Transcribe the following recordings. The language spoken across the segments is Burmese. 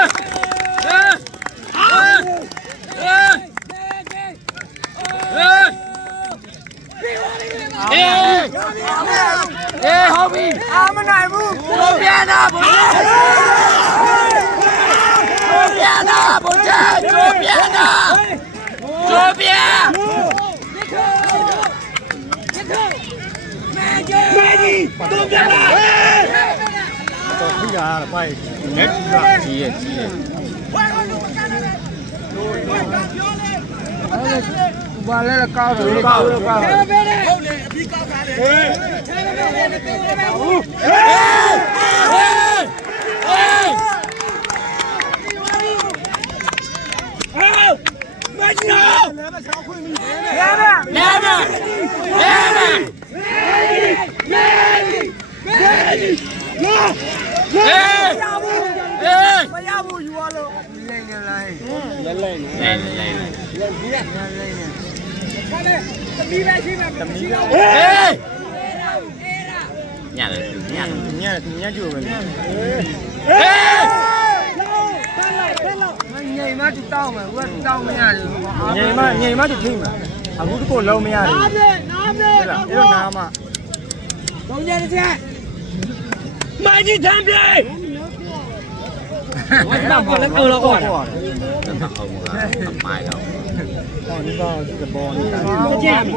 哎！好！哎！来来来！哎！给我！哎！哎！好兵！啊，没奶不！左边的，左边的，左边！别撤！别撤！来！来！左边的。Obrigado, pai. Tia, tia. Valeu, calma. Valeu, calma. Valeu, calma. Never! Never! Never! Never! Never! Never! ရားဘုပြန်တာဘုပြန်တော့ဖိတာကပိုက်ငက်ကြီးကကြီးရဲ့ကြီးရဲ့ဘာလဲကောက်တယ်ကောက်တယ်ကောက်တယ်လဲမယ်လဲမယ်ဟေးဟေးမရဘူးယူရလို့လိမ့်နေလိုက်လဲလဲနေလိမ့်လိမ့်လိမ့်လိမ့်ဟေးညတယ်ညတယ်ညက်သူညက်ကြိုပဲလေဟေးငိမ်မတူတောင်းမယ်ဘယ်တောင်းမရဘူးငိမ်မငိမ်မတူထိမှာအခုတကောလုံးမရတယ်နားပဲနားပဲအဲ့တော့နားမဝတ်တော့ လည်းကောတော့ကွာဟောတော့အောင်မှာအမိုင်တော့ဒီကဒီဘောနေတာမကြည့်ဘူး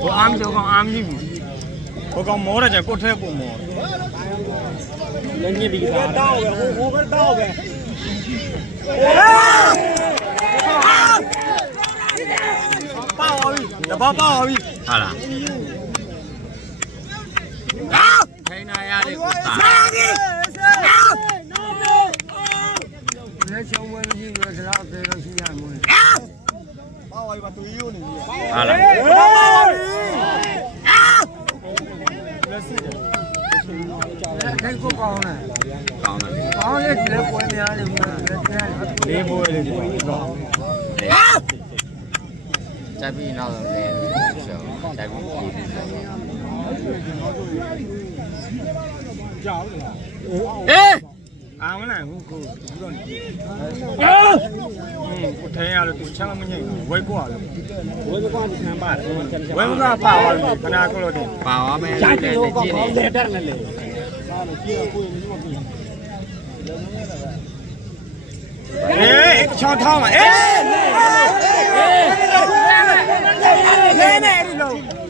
ဟိုအာမ်တော့အာမ်ကြီးဘူးဟိုကောင်မောတယ်ကြကိုထဲကိုမောလည်းညစ်ပြီးသားတောက်ပဲဟိုဟိုပဲတောက်ပဲပါပါပြီတပါပါပြီဟာလားထိုင်နာရတဲ့ကိုတာ လက်ချောင်းဝဲကြီးလို့စလောက်သေးလို့ရှိရမှာ ပါပါပြီပါသူရိုးနေပြီ ဟာလား ပါပါပြီလက်စီတယ် ခိုင်ကိုကောင်းလား ကောင်းတယ် ကောင်းရဲ့ဒီလက်ပွဲများနေမှာလက်ကျန် လေးဘိုးလေးကိုတော့ တက်ပြီးနောက်တော့လဲရှောင်းတ က်ပြီးကြည့်ပြီးဆိုအေးအာမနိုင်ဘူးကိုဘူးတော့နေဟင်းကိုထဲရလို့သူချမ်းမညိတ်ဘူးဝိတ်ကွာလို့ဝိတ်ကွာဒီခံပါတယ်ဝိတ်ကွာပါသွားပြီခဏကိုလို့တင်ပါသွားမယ်လေကြည့်နေတက်နေလေအေးအချောင်းထောင်းပါအေးနေနေဒီလိုမကြည့်ဘူးသွားရကိုအေးဒီလုံးနေပဲအာနာ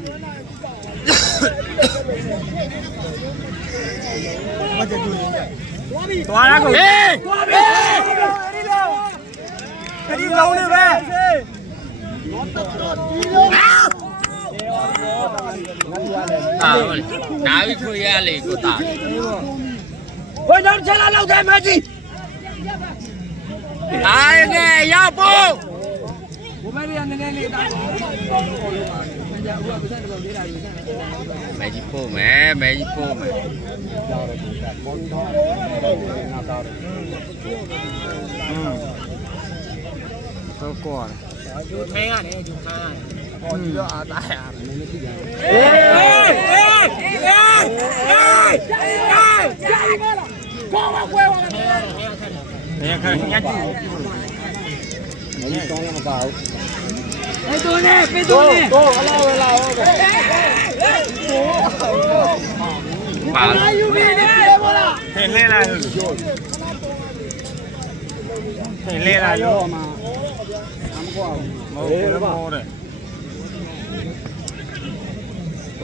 નાવી કોઈ આ લઈ ગોતા કોઈ દોડ ચલા લાવ જાય માજી આય ને યાપો ઉમેરી અને ને લે အားငယ်ရောက်ဖို့မဲကြီးပို့မယ်မဲကြီးပို့မယ်တော့ကွာယူထိုင်းရတယ်ယူထိုင်းရတယ်ဟောဒီတော့အားသားရမယ်မသိရဘူးအေးအေးအေးအေးဘယ်ခါညတ်ကြည့်မင်းကောင်းမကောက်အဲ့တို့နဲ့ပေးတို့နဲ့တော့အလားဝလာဟုတ်ကဲ့ပါယူနေတယ်ဘောလားထင်လဲလာလို့ထင်လဲလာရောမှာအမကွာမဟုတ်ဘူးမောတယ်ဘိုး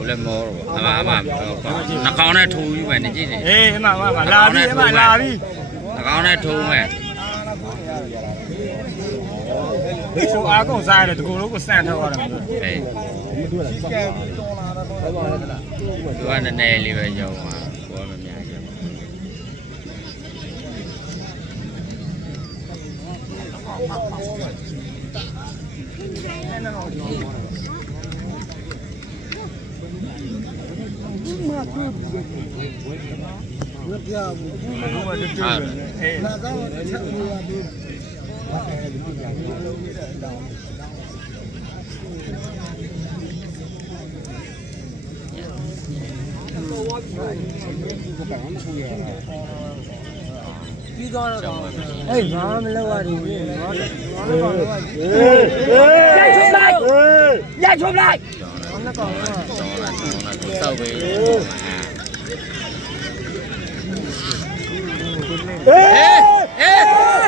လည်းမောတော့အမအမနှကောင်းနဲ့ထိုးပြီးမယ်နေကြည့်နေအေးအမအမလာပြီအမလာပြီနှကောင်းနဲ့ထိုးမယ်ဆိုအားကုန်စားရတ Şu ağaçın zayıfı da kuru rồi, da var. Hey. Şu an ne libe yok mu? Var mı ya? Hãy subscribe cho kênh Ghiền Mì Gõ Để không bỏ lỡ những video hấp dẫn ပြီ ဟ ပြီးသွားတော့အေးဘာမလုပ်ရဘူးငါတို့ငါတို့ကရိုက်ချုံလိုက်ရိုက်ချုံလိုက် တော်လာတော်လာကိုစောက်ပဲ အေး အေးအေး ဟုတ်ပြီပါ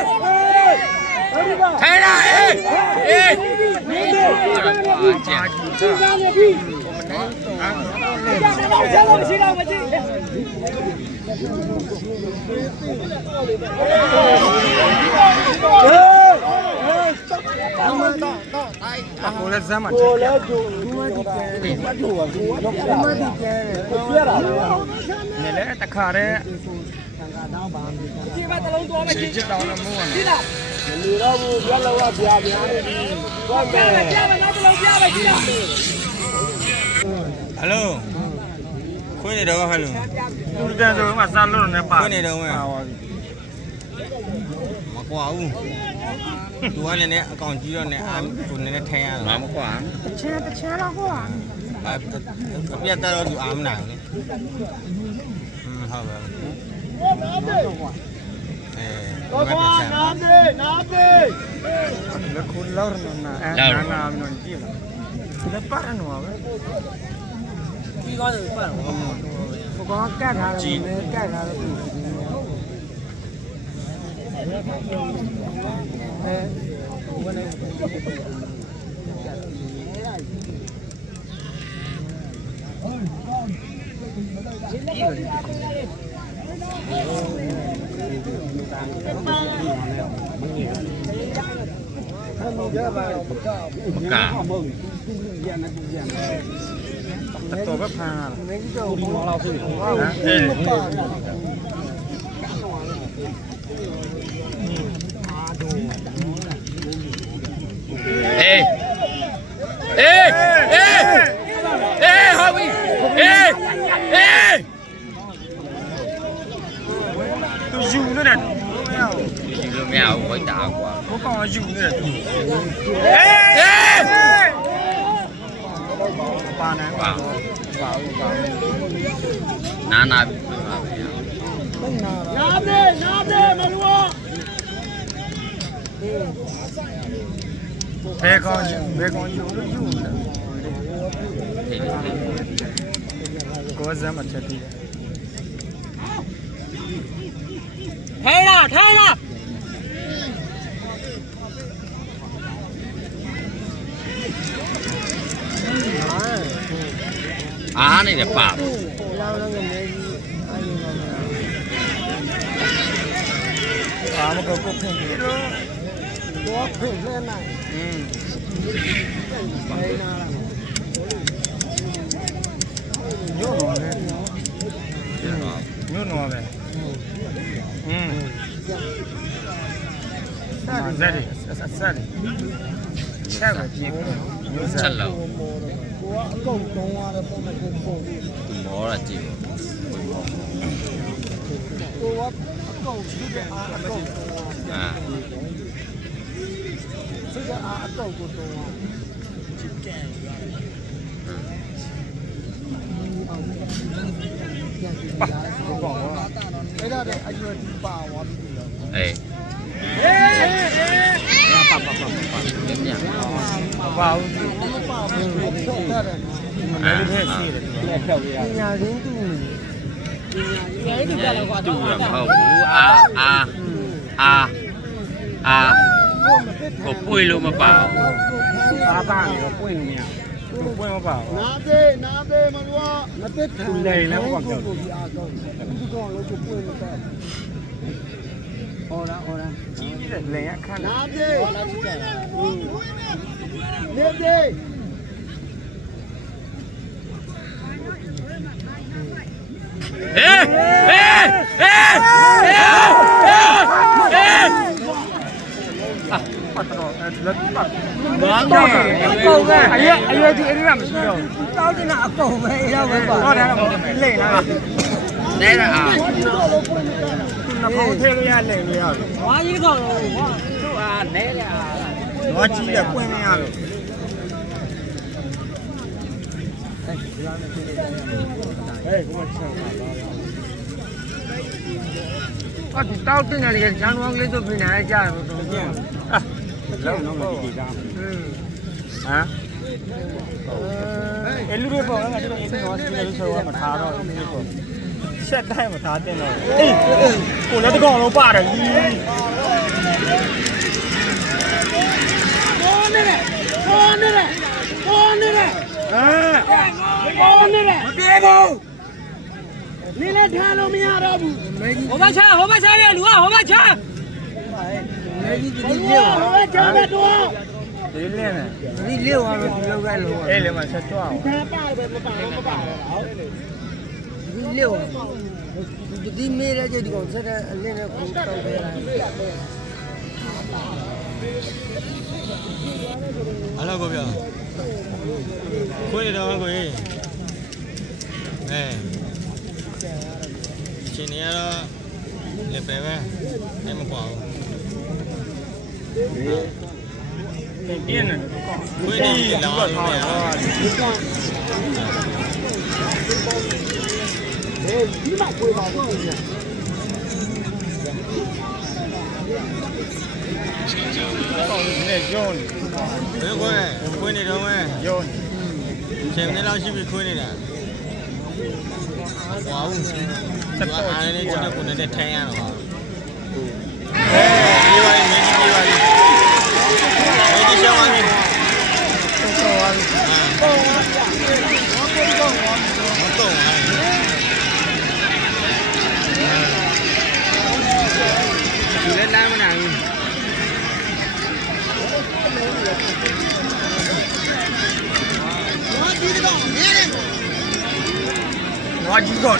ထိုင်လာအေးအေးအာကြာဆက်လို့ရှိတော့မကြည့်ကိုလည်းဇမ်းမှာကိုလည်းကျိုးဘူးမဒီကဲမကျိုးပါဘူးမဒီကဲပြရတာနေလေတခါတည်းဒီ မှာတလုံးသွားမယ်ချစ်တောင်းလို့မဟုတ်ဒီဘူးလားမလီတော့ဘူးပြလောကပြာပြာနေသွားမယ်ပြမယ်နောက်တလုံးပြမယ်ဒီလားဟယ်လိုခွေးနေတော့ဟယ်လိုသူတန်းဆိုမှစားလို့လည်းပါခွေးနေတော့ဝင်ပါပါပြီမကွာဘူးသူကလည်းနဲ့အကောင်ကြီးတော့နဲ့အာကိုနည်းနည်းထိုင်ရမတာမကွာချဲတချဲတော့ကွာအပြတ်တော့သူအာမနိုင်လေอืมဟုတ်ပါဘူးအဲဘာမှမဆိုင်လက်ခုလောက်ရနာအဲနာနာမလို့ကြည့်လားလက်ပါရနော်ပဲပြီးသွားတယ်ပတ်တော့ဘကောင်ကတ်ထားတယ်လေကတ်ထားတယ်အဲဝင်နေဆမ်းလို့ရပါတော့မကောက်ဘူးမကာတော်ပဲဖမ်းလာနေတော့ဘုံလောက်ဖြစ်နေဟမ်အေးပါအေးအေးအေးအေးဟုတ်ပြီအေးအေးသူယူနေတယ်ယူလို့မရဘူး ભગવાન નામ દે નામ દે લખું લવરનો ના નાના આવનો જીવ એટલે પરનો આવે કી ગાડો પર ભગવાન ક્યાં ગાડો ને ક્યાં ગાડો Thank you mặc cả tập tổ bắp hà Ê! Ê! Ê! Ê Ê Ê Ê! Ê! nữa Dữ mèo quá tạ quá Có con dữ nữa Ê Ê Bà này. Bà Bà Bà Nà nà Nam luôn Bê con dữ, bê con dữ nó dữ Có giá mặt chật đi ra. Thê à này đẹp bảo Hãy subscribe cho kênh Ghiền Mì Gõ Để không bỏ lỡ những video hấp dẫn စာဇက်ဆက်ဆက်ချက်ပဲကြည့်ညို့စချက်က်လို့ကိုကအကုန်တုံးသွားတယ်ပုံနဲ့ကိုပုံသူမောရကြည့်ကိုကအကုန်ဖြစ်တဲ့အာအကုန်တုံးသွားအာဖြစ်တဲ့အာအကုန်ကိုတုံးသွားပါဘုကောင်ကအဲ့ဒါတဲ့အရွယ်ဒီပါသွားပြီလို့အေး ဟေးဟေး ပါပါပါပါပြန်ပြန် မ ပါဘူးသူမပါဘူးဖြတ်တယ်တယ်မနေ့ကရှိတယ်သူပညာရင်းတူပညာရင်းတူတယ်ကွာတူရမဟုတ်ဘူးအာအာအာအာကိုမသိကိုပွေလို့မပါဘူးအားပါနေတော့ပွင့်လို့မရဘူးပွင့်မပါဘူးနာသေးနာသေးမလို့မသိထန်ဒီအားကောင်းဒီကောင်လို့ကိုပွင့်လို့တော့ဟောလားဟောလားကြီးကြီးတဲ့လင်ရခန့်နာသေးနေသေးအေးအေးအေးအေးအေးပတ်တော့အဲ့လက်ပတ်ဘာ lên đi Ê! Ê! Ê! Ê! Ê! Vâng rồi. Anh cầu về. Anh ơi, anh ơi chị đi làm gì rồi? Tao đi nào cầu về đâu vậy bà. Con đang làm lễ này. Đây là à. Nó không theo cái lễ này. Quá dữ rồi. Chú à, đấy là à? လို့ရပြီဝါကြီးကောင်လို့ဟာတို့အားနဲတယ်အားတော့ကြီးတယ်ပွင့်နေရလို့အဲ့ဒီလားနဲ့ပြည့်တယ်အော်ဒီတောက်တင်တယ်လေဂျန်ဝမ်လေးတို့ပြင်နေကြတယ်တော့တော့လောက်တော့ဒီကဟမ်ဟင်းအဲလူတွေပေါ့ငါတို့အေးတော့စီးလို့ဆိုတော့မထားတော့ဒီလိုပေါ့ဆက်တိုင်းမထားတဲ့တော့အေးကိုလည်းတကောင်လုံးပါတယ်ကြီး ပေါ်နေ တယ်ပေါ်နေတယ်ပေါ်နေတယ်ဟမ်ပေါ်နေတယ်မပြေဘူးနင်းလည်းထားလို့မရတော့ဘူးဟိုဘချာဟိုဘချာလေလူကဟိုဘချာမေကြီးဒီလေးဟိုဘချာပဲတော့ဒီလင်းနဲ့ဒီလေးဟောလို့ဒီလိုပဲလို့အေးလေမဆက်ကြွအောင်ဒီလေးဟောဒီမေးရတဲ့ဒီကောင်ဆက်တဲ့အလင်းနဲ့ကိုတောက်ပေးလိုက် အဲ့လိုကိုပြောခွေးနေတော့ကိုကြီးအဲရှင်နေရတော့လေပဲပဲအဲ့မကွာဘူးပြင်းနေခွေးနေလောင်းနေရတော့ နဲ့ရောနေဘယ်ကွယ်ခွေးနေတော့မဲရောနေရှင်နေလောက်ရှိပြီခွေးနေတာကွာဘူးစက်အားနေချင်တဲ့ကိုနဲ့ထိုင်ရတော့အေးပါလေမင်းကြီးပြေးပါလေမင်းကြီးရှောင်းပါလေတော့ပါတော့ 我还记得到年龄我还记得到